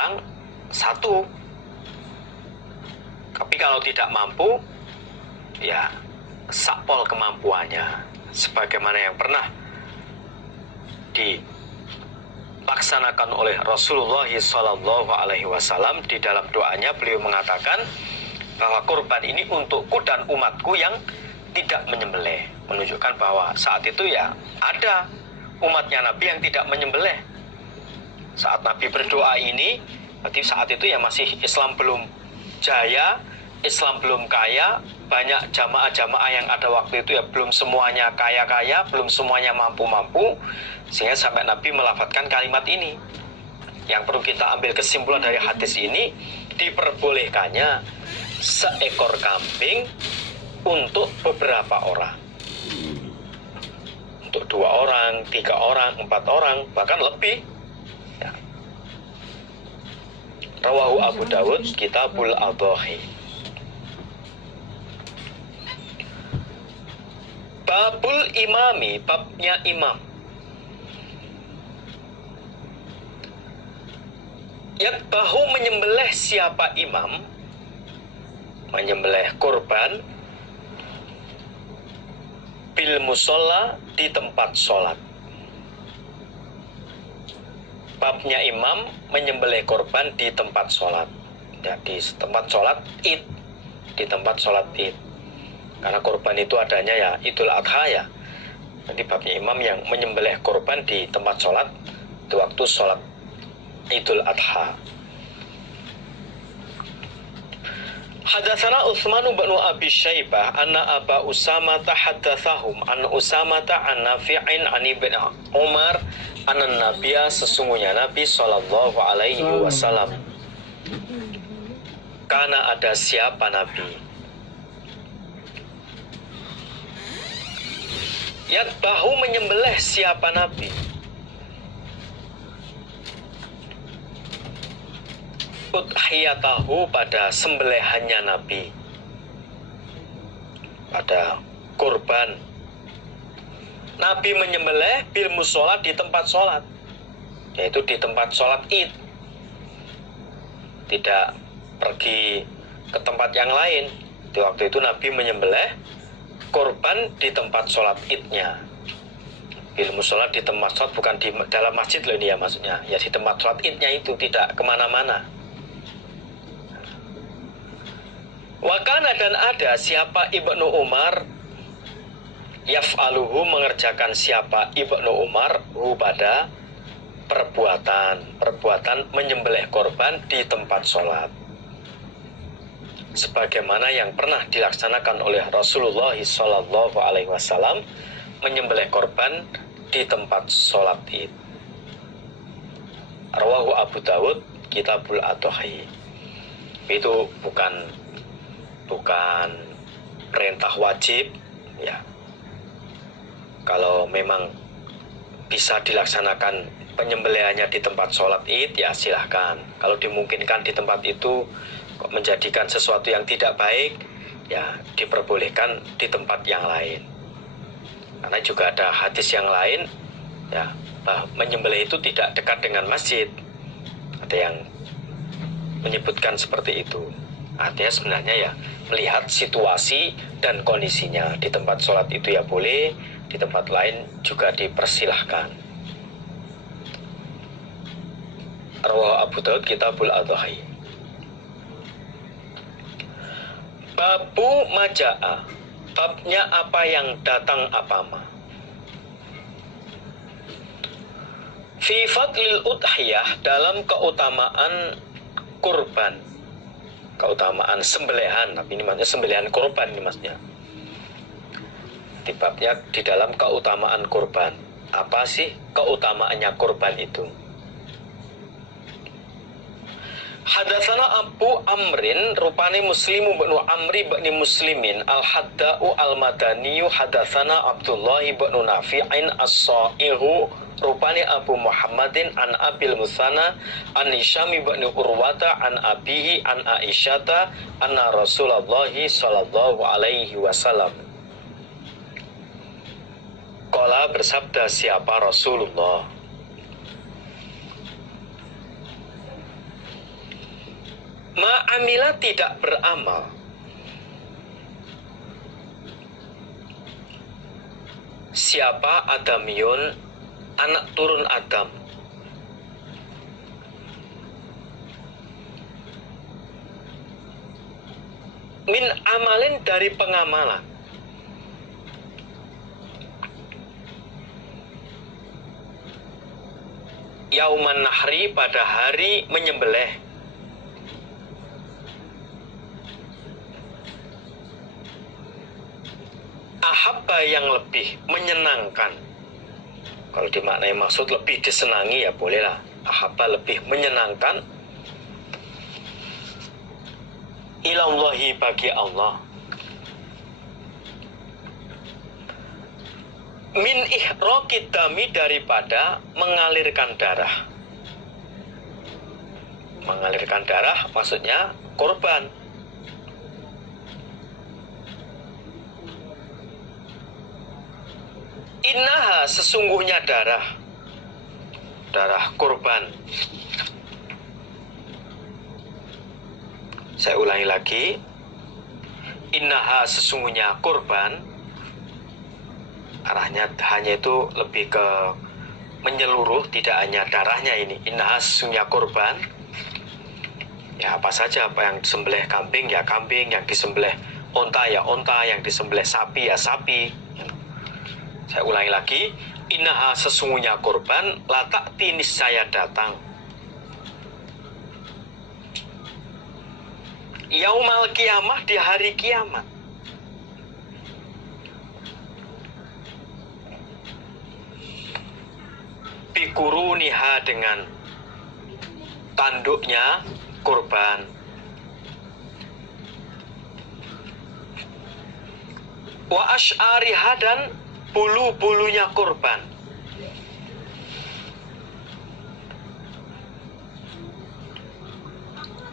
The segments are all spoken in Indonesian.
orang satu. Tapi kalau tidak mampu, ya sakpol kemampuannya, sebagaimana yang pernah dilaksanakan oleh Rasulullah SAW. Di dalam doanya beliau mengatakan bahwa kurban ini untukku dan umatku yang tidak menyembelih, menunjukkan bahwa saat itu ya ada umatnya Nabi yang tidak menyembelih. Saat Nabi berdoa ini, berarti saat itu ya masih Islam belum jaya, Islam belum kaya, banyak jamaah-jamaah yang ada waktu itu ya belum semuanya kaya-kaya, belum semuanya mampu-mampu, sehingga sampai Nabi melafadzkan kalimat ini. Yang perlu kita ambil kesimpulan dari hadis ini, diperbolehkannya seekor kambing untuk beberapa orang, untuk 2 orang, 3 orang, 4 orang, bahkan lebih ya. Rawahu Abu Dawud, Kitabul Adhahi. Babul imami, babnya imam. Yatbahu, menyembelih siapa imam, menyembelih kurban, bil musolla, di tempat sholat. Babnya imam menyembelih korban di tempat sholat, ya, di tempat sholat id, di tempat sholat id. Karena korban itu adanya ya Idul Adha ya. Jadi babnya imam yang menyembelih korban di tempat sholat di waktu sholat Idul Adha. Hadatsana Utsman bin Abi Syaibah anna Aba Usama tahaddatsahum an Usama an Nafi'in an Ibn Umar anna Nabiyya, sesungguhnya Nabi sallallahu alaihi wasallam, karena ada siapa Nabi, yatbahu, menyembelih siapa Nabi, udhiyatahu, pada sembelihannya Nabi, pada kurban. Nabi menyembelih bil musola, di tempat sholat, yaitu di tempat sholat id, tidak pergi ke tempat yang lain. Di waktu itu Nabi menyembelih kurban di tempat sholat idnya. Bil musola, di tempat sholat, bukan di dalam masjid loh ini ya, maksudnya ya di tempat sholat idnya itu, tidak kemana-mana. Wakana, dan ada siapa Ibnu Umar, yaf'aluhu, mengerjakan siapa Ibnu Umar hu, pada perbuatan menyembelih korban di tempat sholat, sebagaimana yang pernah dilaksanakan oleh Rasulullah SAW, menyembelih korban di tempat sholat id. Rawahu Abu Dawud, Kitabul Adhahi. Itu bukan perintah wajib ya. Kalau memang bisa dilaksanakan penyembelihannya di tempat sholat id, ya silahkan. Kalau dimungkinkan di tempat itu kok menjadikan sesuatu yang tidak baik, ya diperbolehkan di tempat yang lain. Karena juga ada hadis yang lain ya, menyembelih itu tidak dekat dengan masjid. Ada yang menyebutkan seperti itu. Artinya sebenarnya ya melihat situasi dan kondisinya. Di tempat sholat itu ya boleh, di tempat lain juga dipersilahkan. Rawahu Abu Dawud, Kitabul Adhahi. Babu maja'a, babnya apa yang datang apama. Fi fadlil udhiyah, dalam keutamaan kurban, keutamaan sembelihan. Tapi ini maksudnya sembelihan kurban ini maksudnya. Di babnya di dalam keutamaan kurban. Apa sih keutamaannya kurban itu? Hadatsana Abu Amrin, rupane Muslimu bin Amri bin Muslimin al-Hadda'u al-Madaniyu, hadatsana Abdullah bin Nafi'in as-Sa'ihu, rupane Abu Muhammadin an Abil Musanna an Hisham bin Urwata an abihi an Aisyata anna Rasulullah sallallahu alaihi wasallam qala, bersabda siapa Rasulullah, amila tidak beramal. Siapa Adamiyun, anak turun Adam. Min amalin, dari pengamalan. Yauman nahri, pada hari menyembelih. Ahabba, yang lebih menyenangkan. Kalau dimaknai maksud lebih disenangi ya bolehlah. Ahabba, lebih menyenangkan. Ilallahi, bagi Allah. Min ihraqid dami, daripada mengalirkan darah. Mengalirkan darah maksudnya korban. Innaha, sesungguhnya darah. Darah korban. Saya ulangi lagi. Innaha, sesungguhnya korban. Arahnya hanya itu lebih ke menyeluruh, tidak hanya darahnya ini. Innaha, sesungguhnya korban. Ya apa saja, apa yang disembelih kambing ya kambing, yang disembelih onta ya onta, yang disembelih sapi ya sapi. Saya ulangi lagi. Innaha, sesungguhnya korban, latak tinis, saya datang. Yaumal kiamah, di hari kiamat. Bikuruniha, dengan tanduknya korban. Wa asy'ariha, dan bulu-bulunya korban.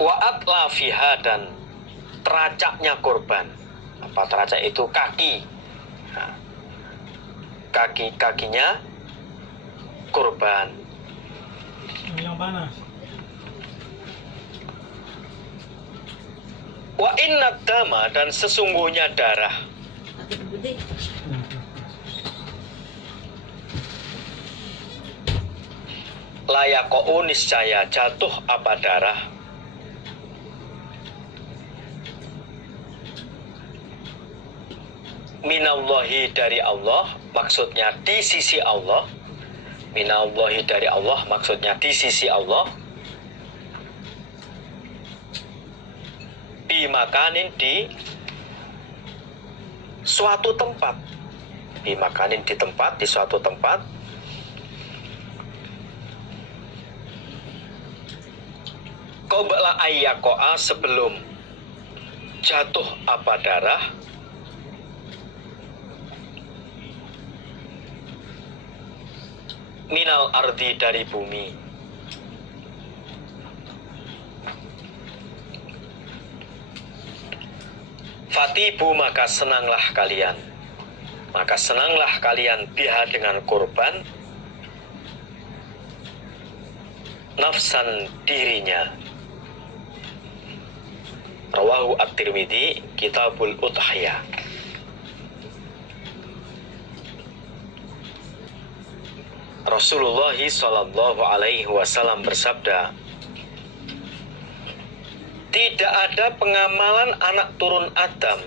Wa atlafiha, dan teracaknya korban. Apa teracak itu? Kaki. Nah, kaki-kakinya korban. Yang panas. Wa innad dama, dan sesungguhnya darah. Layaqa'u, niscaya jatuh apa darah. Minallahi, dari Allah, maksudnya di sisi Allah. Minallahi, dari Allah, maksudnya di sisi Allah. Bimakanin, di suatu tempat. Bimakanin, di tempat, di suatu tempat. Qabla ayyaqa'a, sebelum jatuh apa darah. Minal ardi, dari bumi. Fatibu, maka senanglah kalian. Maka senanglah kalian biha, dengan korban. Nafsan, dirinya. Rawahu at-Tirmidzi, Kitabul Udhiyah. Rasulullah Shallallahu Alaihi Wasallam bersabda, tidak ada pengamalan anak turun Adam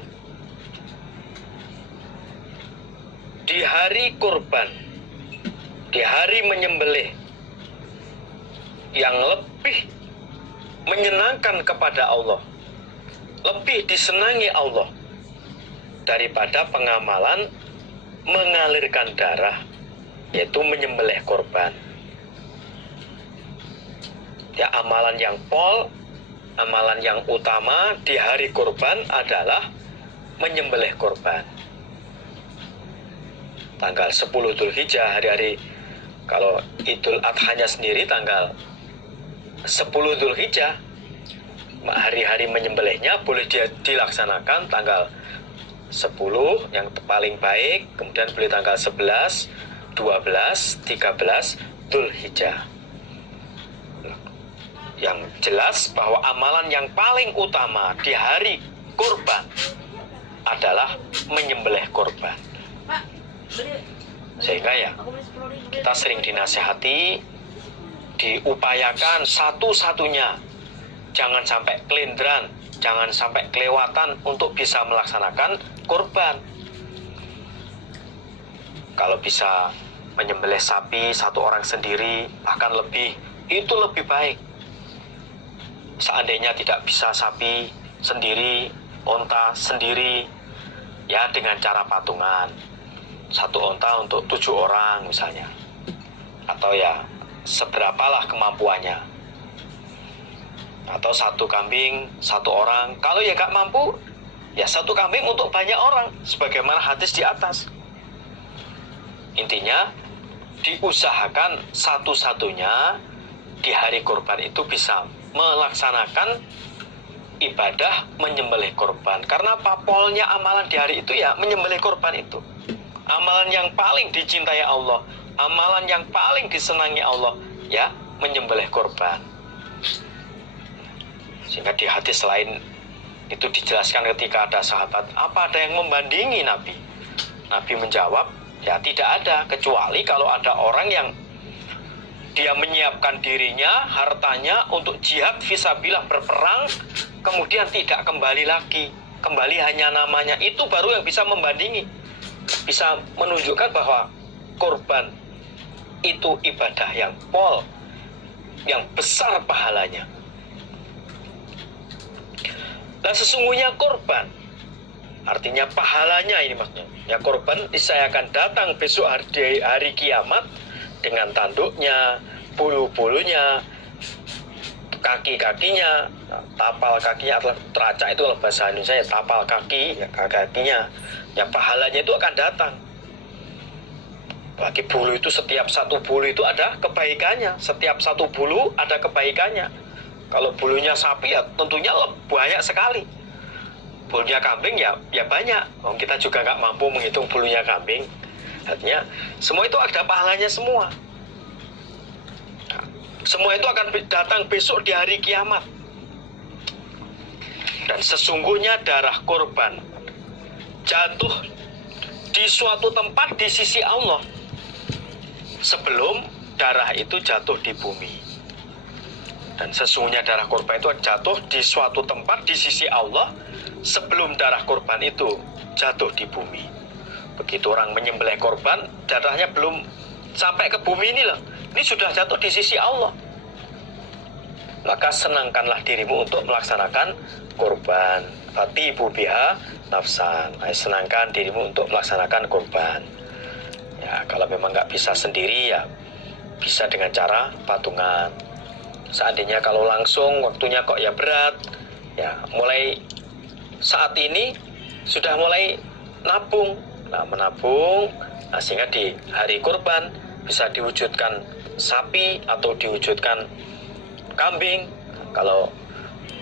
di hari kurban, di hari menyembelih, yang lebih menyenangkan kepada Allah, lebih disenangi Allah daripada pengamalan mengalirkan darah, yaitu menyembelih korban. Ya, amalan yang amalan yang utama di hari korban adalah menyembelih korban. Tanggal 10 Dzulhijjah, hari-hari kalau Idul Adhanya sendiri tanggal 10 Dzulhijjah, hari-hari menyembelihnya boleh dilaksanakan tanggal 10 yang paling baik, kemudian boleh tanggal 11, 12, 13 Dzulhijjah. Yang jelas bahwa amalan yang paling utama di hari kurban adalah menyembelih kurban. Sehingga ya kita sering dinasihati, diupayakan satu-satunya jangan sampai kelindran, jangan sampai kelewatan untuk bisa melaksanakan kurban. Kalau bisa menyembelih sapi satu orang sendiri, bahkan lebih, itu lebih baik. Seandainya tidak bisa sapi sendiri, onta sendiri, ya dengan cara patungan. Satu onta untuk 7 orang misalnya. Atau ya seberapalah kemampuannya. Atau satu kambing, 1 orang. Kalau ya gak mampu, ya 1 kambing untuk banyak orang. Sebagaimana hadis di atas. Intinya, diusahakan satu-satunya di hari kurban itu bisa melaksanakan ibadah menyembelih kurban. Karena papolnya amalan di hari itu ya menyembelih kurban itu. Amalan yang paling dicintai Allah, amalan yang paling disenangi Allah, ya menyembelih kurban. Sehingga di hadis lain itu dijelaskan ketika ada sahabat, apa ada yang membandingi Nabi? Nabi menjawab, ya tidak ada, kecuali kalau ada orang yang dia menyiapkan dirinya, hartanya untuk jihad fisabilillah, berperang, kemudian tidak kembali lagi, kembali hanya namanya, itu baru yang bisa membandingi, bisa menunjukkan bahwa kurban itu ibadah yang yang besar pahalanya. Dan sesungguhnya kurban, artinya pahalanya ini maksudnya, ya kurban saya akan datang besok hari kiamat dengan tanduknya, bulu-bulunya, kaki-kakinya, tapal kakinya adalah teracak, itu bahasa Indonesia ya, tapal kaki, ya, kakinya, ya pahalanya itu akan datang. Bagi bulu itu, setiap 1 bulu itu ada kebaikannya, setiap 1 bulu ada kebaikannya. Kalau bulunya sapi ya tentunya banyak sekali. Bulunya kambing ya banyak. Kita juga nggak mampu menghitung bulunya kambing. Artinya semua itu ada pahalanya semua. Semua itu akan datang besok di hari kiamat. Dan sesungguhnya darah korban jatuh di suatu tempat di sisi Allah sebelum darah itu jatuh di bumi. Dan sesungguhnya darah korban itu jatuh di suatu tempat di sisi Allah sebelum darah korban itu jatuh di bumi. Begitu orang menyembelih korban, darahnya belum sampai ke bumi ini loh. Ini sudah jatuh di sisi Allah. Maka senangkanlah dirimu untuk melaksanakan korban. Fatibu biha nafsan. Senangkan dirimu untuk melaksanakan korban. Ya, kalau memang nggak bisa sendiri ya bisa dengan cara patungan. Seandainya kalau langsung waktunya kok ya berat, ya mulai saat ini sudah mulai nabung. Nah, menabung, sehingga di hari kurban bisa diwujudkan sapi atau diwujudkan kambing. Kalau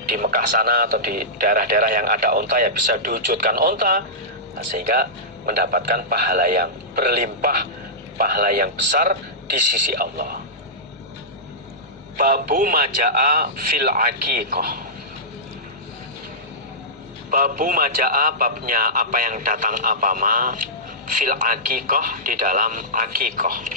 di Mekah sana atau di daerah-daerah yang ada onta ya bisa diwujudkan onta, sehingga mendapatkan pahala yang berlimpah, pahala yang besar di sisi Allah. Babu maja'a fil aqiqah. Babu maja'a, babnya apa yang datang apama, fil aqiqah, di dalam aqiqah.